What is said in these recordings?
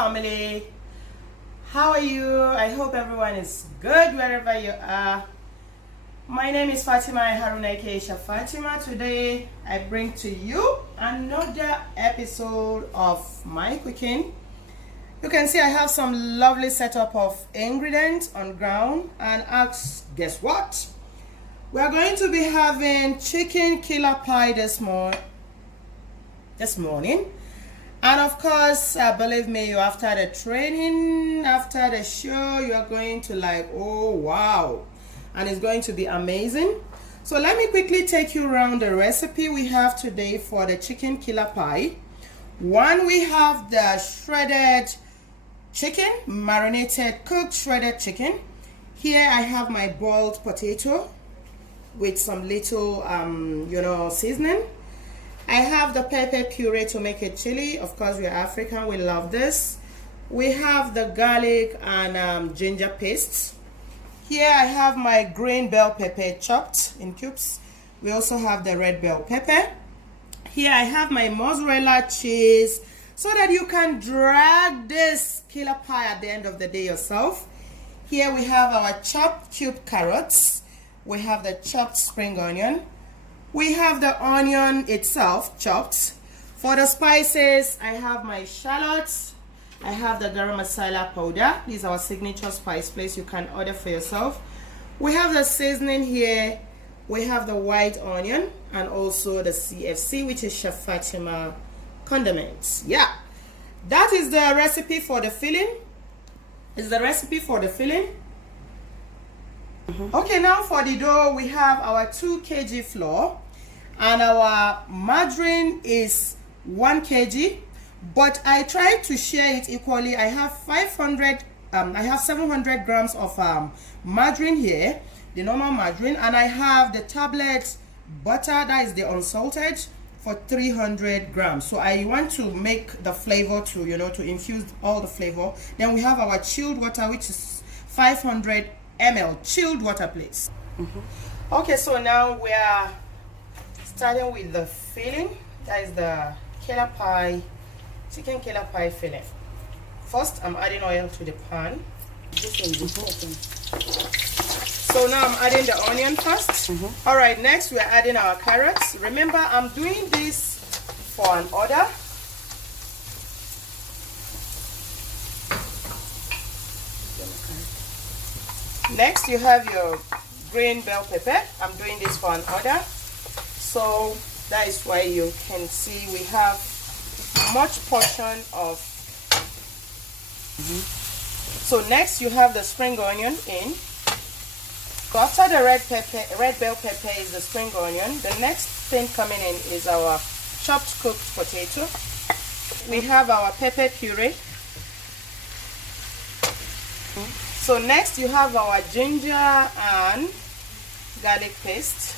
family. How are you? I hope everyone is good wherever you are. My name is Fatima Haruna, aka Chef Fatima. Today I bring to you another episode of my cooking. You can see I have some lovely setup of ingredients on ground, and guess what? We are going to be having chicken killer pie this morning. And of course, believe me, after the training, after the show, you are going to like, oh wow, and it's going to be amazing. So let me quickly take you around the recipe we have today for the chicken killer pie. One, we have the shredded chicken, marinated cooked shredded chicken. Here I have my boiled potato with some little seasoning. I have the pepper puree to make it chili. Of course, we are African, we love this. We have the garlic and ginger paste. Here I have my green bell pepper chopped in cubes. We also have the red bell pepper. Here I have my mozzarella cheese so that you can drag this killer pie at the end of the day yourself. Here we have our chopped cube carrots. We have the chopped spring onion. We have the onion itself chopped. For the spices, I have my shallots. I have the garam masala powder. This is our signature spice place. You can order for yourself. We have the seasoning here. We have the white onion and also the CFC, which is Chef Fatima condiments. Yeah, that is the recipe for the filling. Okay, now for the dough, we have our 2 kg flour and our margarine is 1 kg, but I tried to share it equally. I have 700 grams of margarine here, the normal margarine, and I have the tablet butter, that is the unsalted, for 300 grams. So I want to make the flavor to infuse all the flavor. Then we have our chilled water, which is 500 ml chilled water, please. Okay, so now we are starting with the filling. That is the killer pie, chicken killer pie filling. First, I'm adding oil to the pan. So now I'm adding the onion first. All right, next we're adding our carrots. Remember, I'm doing this for an order. Next, you have your green bell pepper. I'm doing this for an order. So that is why you can see we have much portion of. So next, you have the spring onion in. So after the red bell pepper is the spring onion. The next thing coming in is our chopped cooked potato. We have our pepper puree. So next you have our ginger and garlic paste.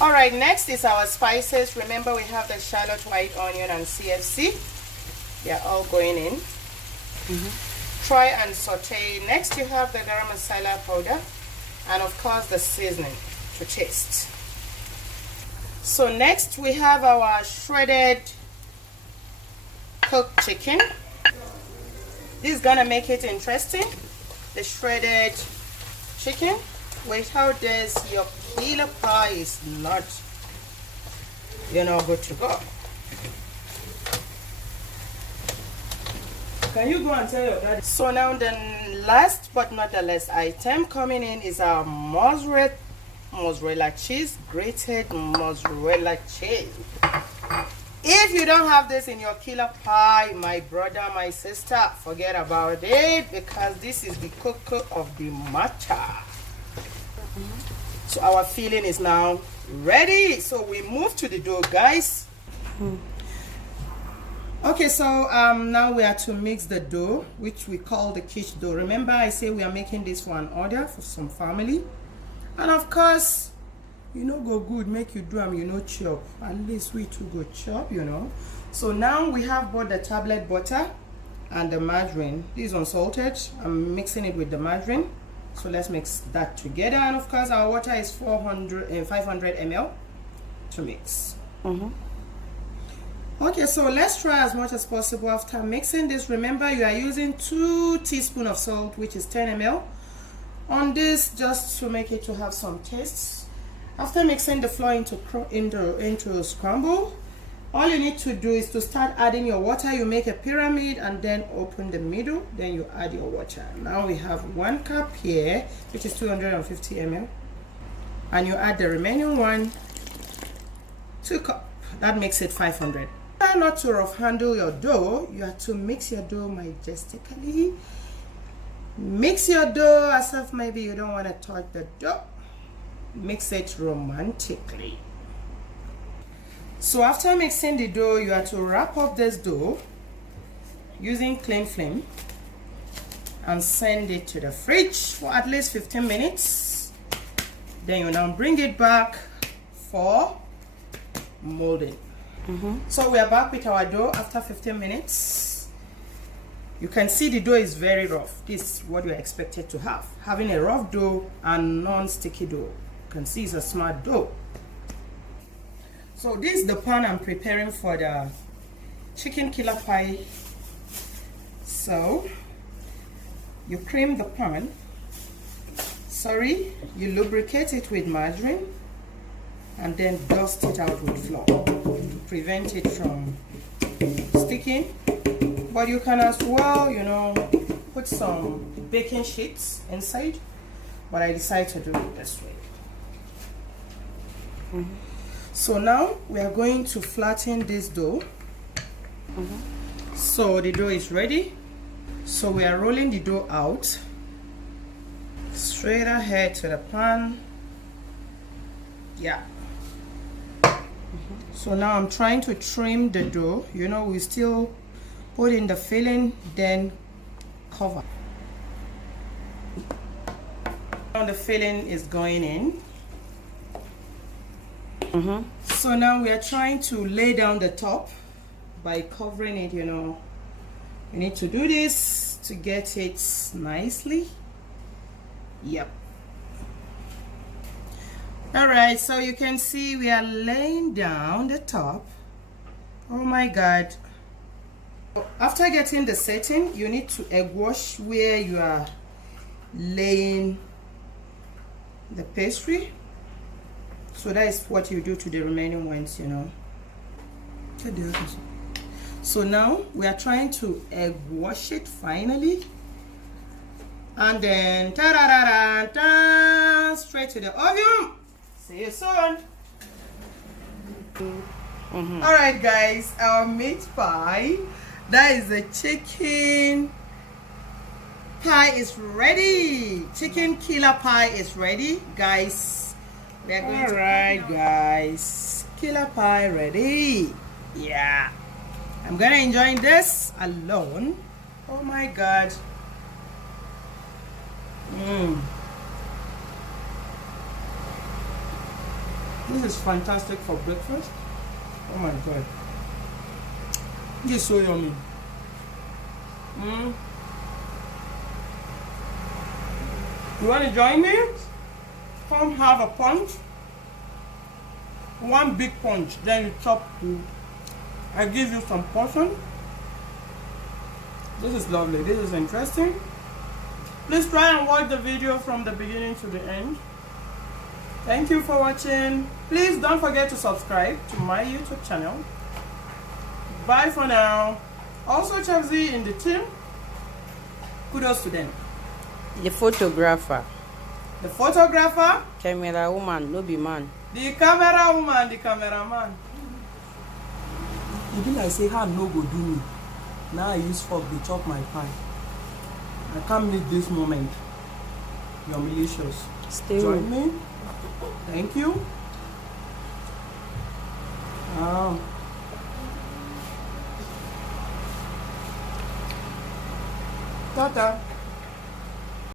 All right, next is our spices. Remember, we have the shallot, white onion, and CFC. They are all going in. Try and saute. Next you have the garam masala powder, and of course the seasoning to taste. So next we have our shredded cooked chicken. This is gonna make it interesting. The shredded chicken. Without this, your killer pie is not, good to go. Can you go and tell your daddy? So now the last but not the least item coming in is our mozzarella cheese, grated mozzarella cheese. If you don't have this in your killer pie, my brother, my sister, forget about it, because this is the cocoa of the matcha. So our filling is now ready. So we move to the dough, guys. Okay, so now we are to mix the dough, which we call the quiche dough. Remember, I say we are making this for an order for some family, and of course, go good, make you do them, chop. At least we too go chop, So now we have both the tablet butter and the margarine. This is unsalted. I'm mixing it with the margarine. So let's mix that together. And of course, our water is 500 ml to mix. Okay, so let's try as much as possible. After mixing this, remember you are using 2 teaspoons of salt, which is 10 ml on this, just to make it to have some taste. After mixing the flour into scramble, all you need to do is to start adding your water. You make a pyramid and then open the middle, then you add your water. Now we have 1 cup here, which is 250 ml, and you add the remaining 2 cups. That makes it 500. Try not to rough handle your dough. You have to mix your dough majestically. Mix your dough as if maybe you don't want to touch the dough. Mix it romantically. So after mixing the dough, you have to wrap up this dough using clean flame and send it to the fridge for at least 15 minutes. Then you now bring it back for molding. So we are back with our dough after 15 minutes. You can see the dough is very rough. This is what you are expected to have. Having a rough dough and non-sticky dough. You can see it's a smart dough. So this is the pan I'm preparing for the chicken killer pie. So you cream the pan. You lubricate it with margarine and then dust it out with flour to prevent it from sticking. But you can as well, you know, put some baking sheets inside, but I decided to do it this way. So now we are going to flatten this dough. So the dough is ready. So we are rolling the dough out straight ahead to the pan. Yeah. So now I'm trying to trim the dough. You know, we still put in the filling, then cover. Now the filling is going in. So now we are trying to lay down the top by covering it. You know, you need to do this to get it nicely. Yep. All right, so you can see we are laying down the top. Oh my God. After getting the setting, you need to egg wash where you are laying the pastry. So that is what you do to the remaining ones, you know. So now we are trying to egg wash it finally. And then ta-da-da-da-da, straight to the oven. See you soon. Alright guys, our meat pie, that is the chicken pie is ready. Chicken killer pie is ready, guys. We are going to guys, killer pie ready. Yeah, I'm gonna enjoy this alone. Oh my God. This is fantastic for breakfast. Oh my God, this is so yummy. You want to join me? Come have a punch. One big punch, then you chop two. I give you some portion. This is lovely. This is interesting. Please try and watch the video from the beginning to the end. Thank you for watching. Please don't forget to subscribe to my YouTube channel. Bye for now. Also, Chef Z in the team. Kudos to them. The photographer. The photographer. Camera woman, no be man. The camera woman, the cameraman. You be like say hand no go do me. Now I use fork to chop my pie. I can't miss this moment. You're malicious. Stay Join me. Thank you. Tata.